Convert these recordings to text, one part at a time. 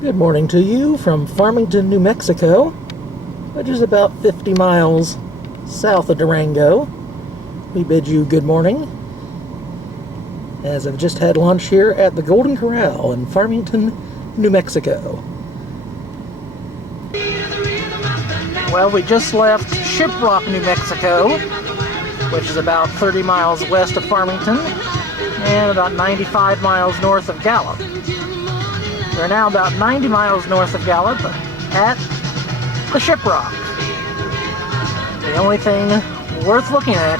Good morning to you from Farmington, New Mexico, which is about 50 miles south of Durango. We bid you good morning, as I've just had lunch here at the Golden Corral in Farmington, New Mexico. Well, we just left Shiprock, New Mexico, which is about 30 miles west of Farmington and about 95 miles north of Gallup. We're now about 90 miles north of Gallup at the Shiprock. The only thing worth looking at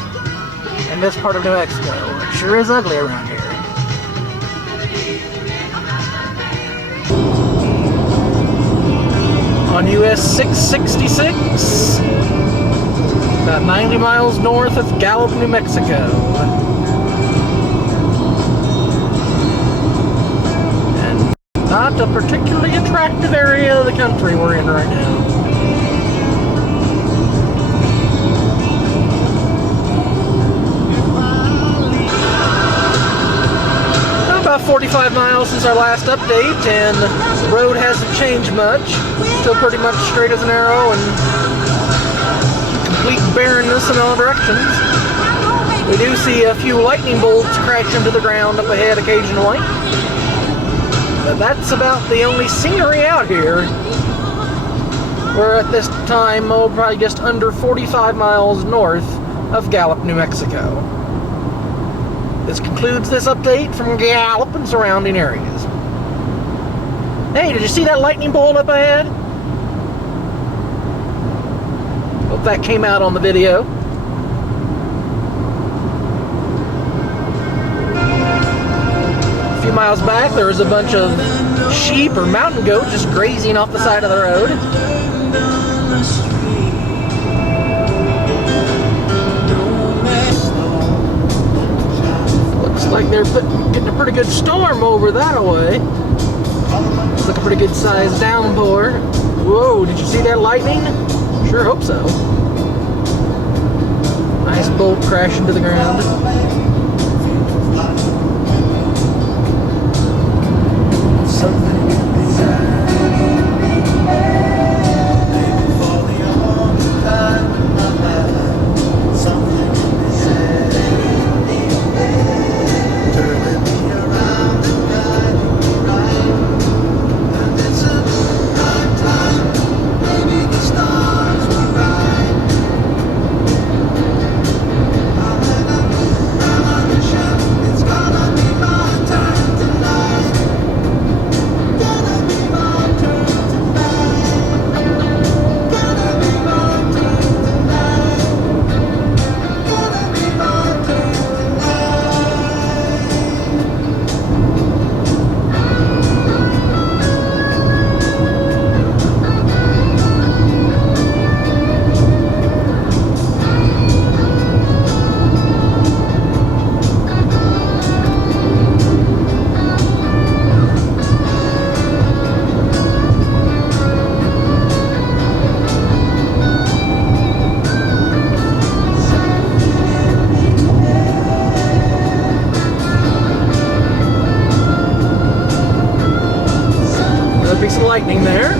in this part of New Mexico. It sure is ugly around here. On US 666, about 90 miles north of Gallup, New Mexico. Not a particularly attractive area of the country we're in right now. About 45 miles since our last update, and the road hasn't changed much. Still pretty much straight as an arrow and complete barrenness in all directions. We do see a few lightning bolts crash into the ground up ahead occasionally. But that's about the only scenery out here. We're at this time, probably just under 45 miles north of Gallup, New Mexico. This concludes this update from Gallup and surrounding areas. Hey, did you see that lightning bolt up ahead? Hope that came out on the video. A few miles back, there was a bunch of sheep or mountain goats just grazing off the side of the road. Looks like they're getting a pretty good storm over that way. Looks like a pretty good sized downpour. Whoa, did you see that lightning? Sure hope so. Nice bolt crashing to the ground. Lightning there.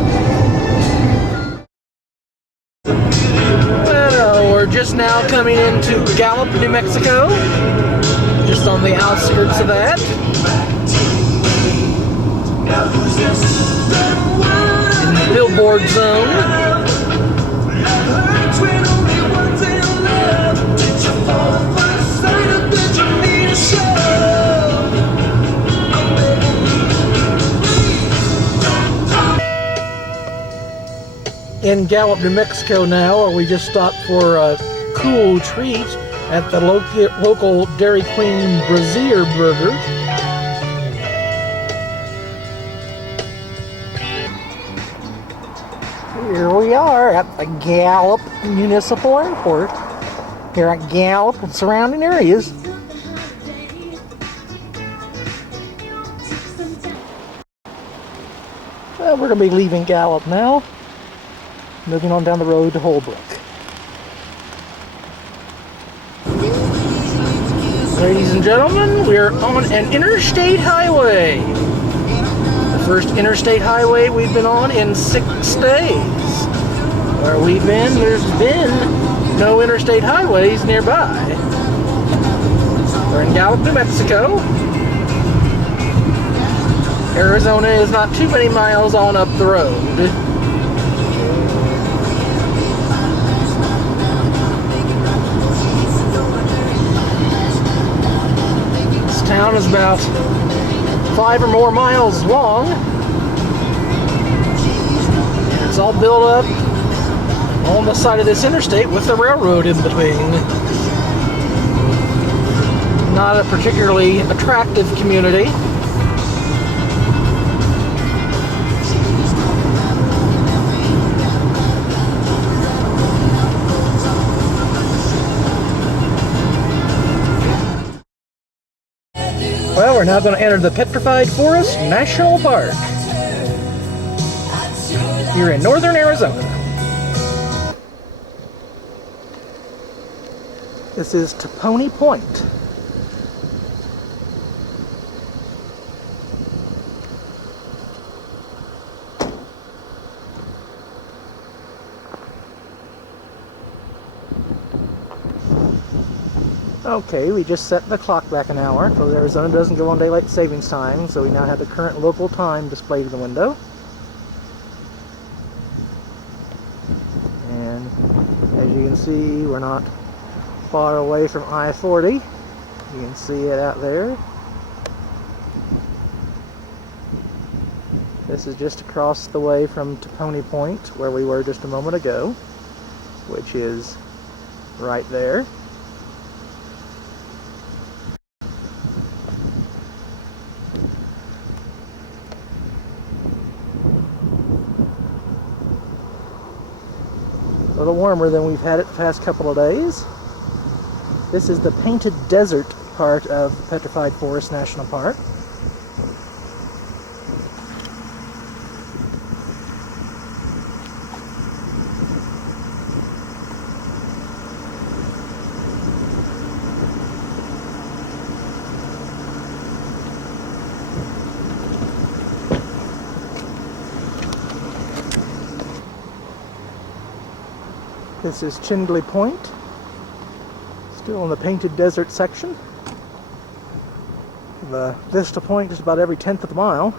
Well, we're just now coming into Gallup, New Mexico. Just on the outskirts of that. In the billboard zone. In Gallup, New Mexico now, where we just stopped for a cool treat at the local Dairy Queen Brazier Burger. Here we are at the Gallup Municipal Airport, here at Gallup and surrounding areas. Well, we're going to be leaving Gallup now. Moving on down the road to Holbrook. Ladies and gentlemen, we're on an interstate highway. The First interstate highway we've been on in 6 days. Where we've been, there's been no interstate highways nearby. We're in Gallup, New Mexico. Arizona is not too many miles on up the road. This town is about 5 or more miles long. And it's all built up on the side of this interstate with the railroad in between. Not a particularly attractive community. Well, we're now going to enter the Petrified Forest National Park here in northern Arizona. This is Topony Point. Okay, we just set the clock back an hour because Arizona doesn't go on daylight savings time, so we now have the current local time displayed in the window. And as you can see, we're not far away from I-40. You can see it out there. This is just across the way from Topony Point, where we were just a moment ago, which is right there. A little warmer than we've had it the past couple of days. This is the Painted Desert part of the Petrified Forest National Park. This is Chindley Point, still in the Painted Desert section. The Vista Point is about every 10th of a mile.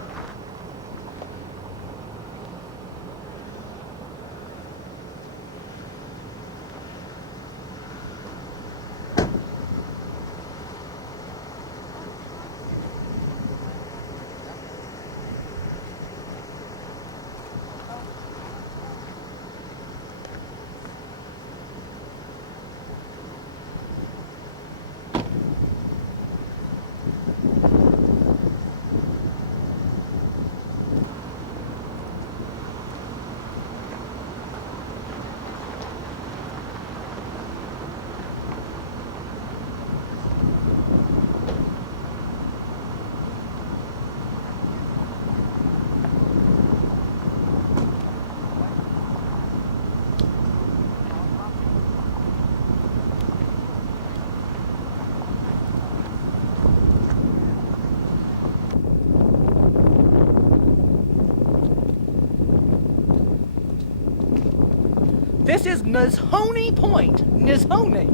This is Nizhoni Point. Nizhoni.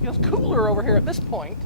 Feels cooler over here at this point.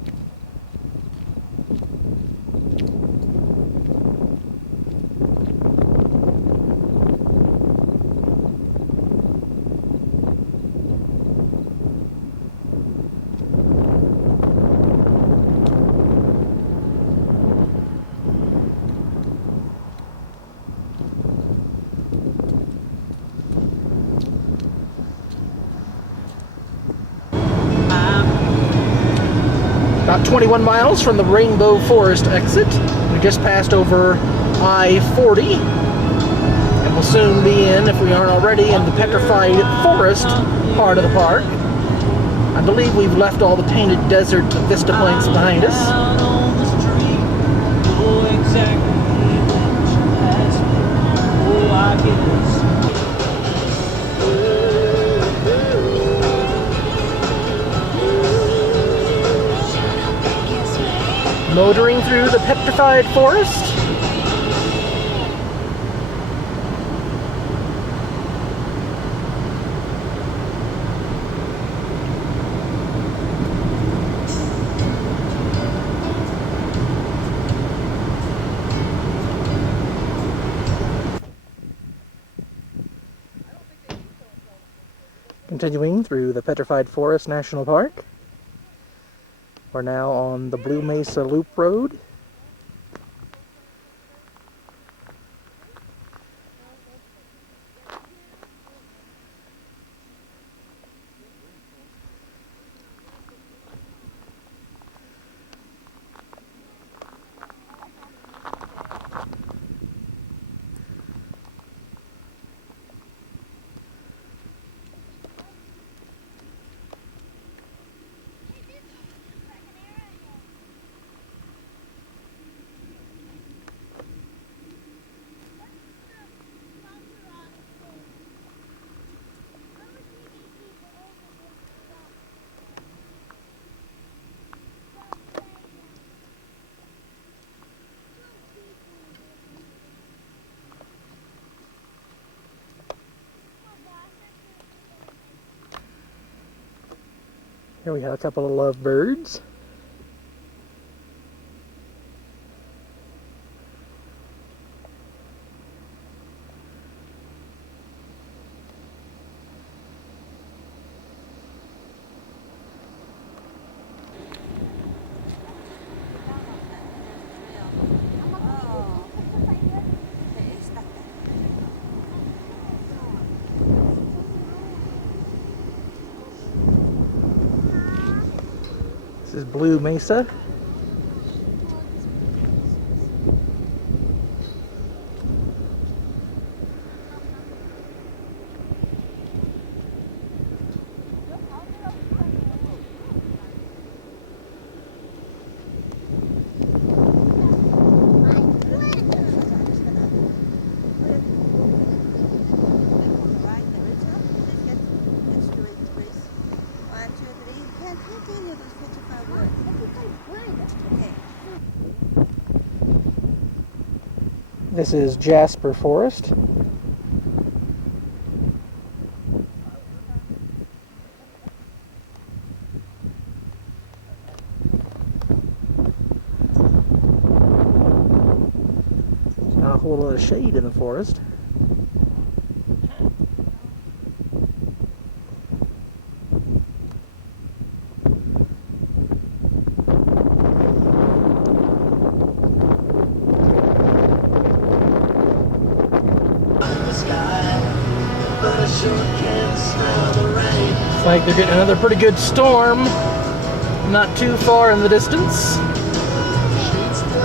About 21 miles from the Rainbow Forest exit. We just passed over I-40 and will soon be in, if we aren't already, in the Petrified Forest part of the park. I believe we've left all the Painted Desert Vista points behind us. Motoring through the Petrified Forest. Continuing through the Petrified Forest National Park. We're now on the Blue Mesa Loop Road. Here we have a couple of lovebirds. This is Blue Mesa. This is Jasper Forest. Not a whole lot of shade in the forest. Looks like they're getting another pretty good storm, not too far in the distance.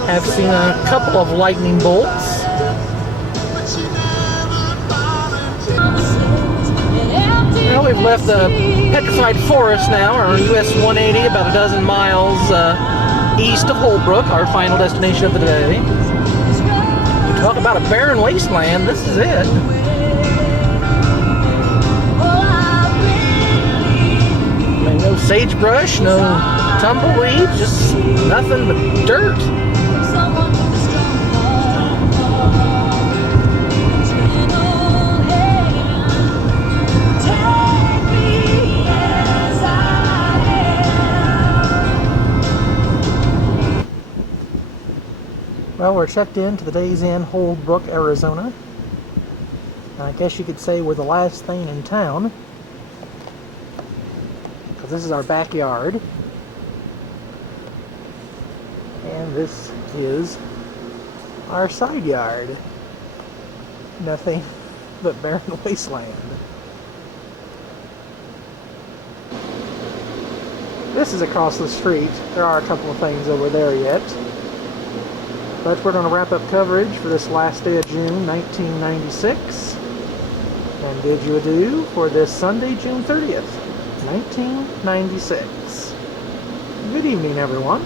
Have seen a couple of lightning bolts. Well, we've left the Petrified Forest now, or US 180, about a dozen miles east of Holbrook, our final destination of the day. You talk about a barren wasteland, this is it. No sagebrush, no tumbleweed, just nothing but dirt. Well, we're checked in to the day's inn, Holbrook, Arizona. I guess you could say we're the last thing in town. This is our backyard, and this is our side yard. Nothing but barren wasteland. This is across the street. There are a couple of things over there yet. But we're going to wrap up coverage for this last day of June 1996 and bid you adieu for this Sunday, June 30th. 1996. Good evening, everyone.